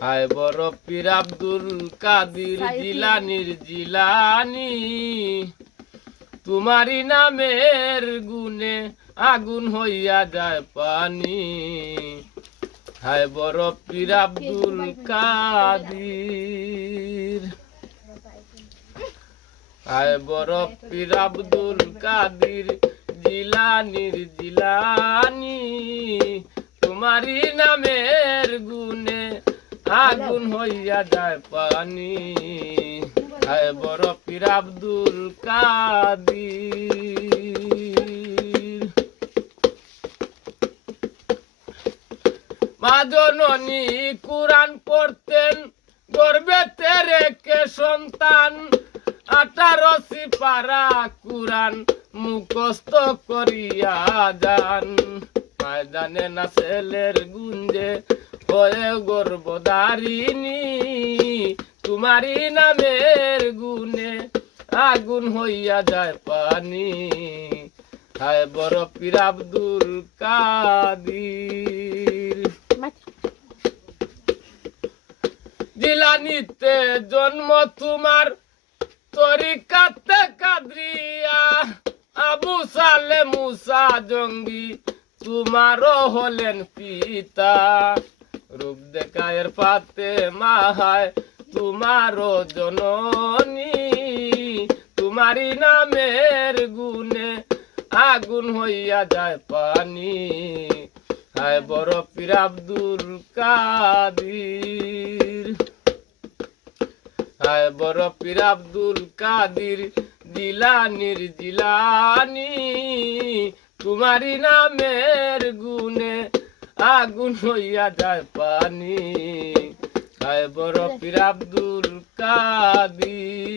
হায় বড় পীর আব্দুল কাদির জিলানির জিলানি তোমারি নামের গুণে আগুন হইয়া যায় পানি হায় বড় পীর আব্দুল কাদির হায় বড় পীর আব্দুল কাদির জিলানির জিলানি তোমারি নামের গুণে আগুন হইয়া যায় পানি হায় বড় পীর আব্দুল কাদির মা জননী কুরআন পড়তেন গর্ভেতে রেখে সন্তান 18 সিপারা কুরআন মুখস্থ করিয়া যান ময়দানে না ছেলের গুঞ্জে হয়ে গর্ভধারিণী তোমারি নামের গুণে আগুন হইয়া যায় পানি হায় বড় পীর আব্দুল কাদির জিলানিতে জন্ম তোমার তরিকাতে কাদরিয়া আবু সালে মুসা জঙ্গি তোমারও হলেন পিতা রূপ দেখায়ের পাতে মাহায় তোমারও জননী তোমারি নামের গুণে আগুন হইয়া যায় পানি হায় বড় পীর আব্দুল কাদির হায় বড় পীর আব্দুল কাদির জিলানির জিলানি তোমারি নামের গুণে আগুন হইয়া যায় পানি হায় বড় পীর আব্দুল কাদির।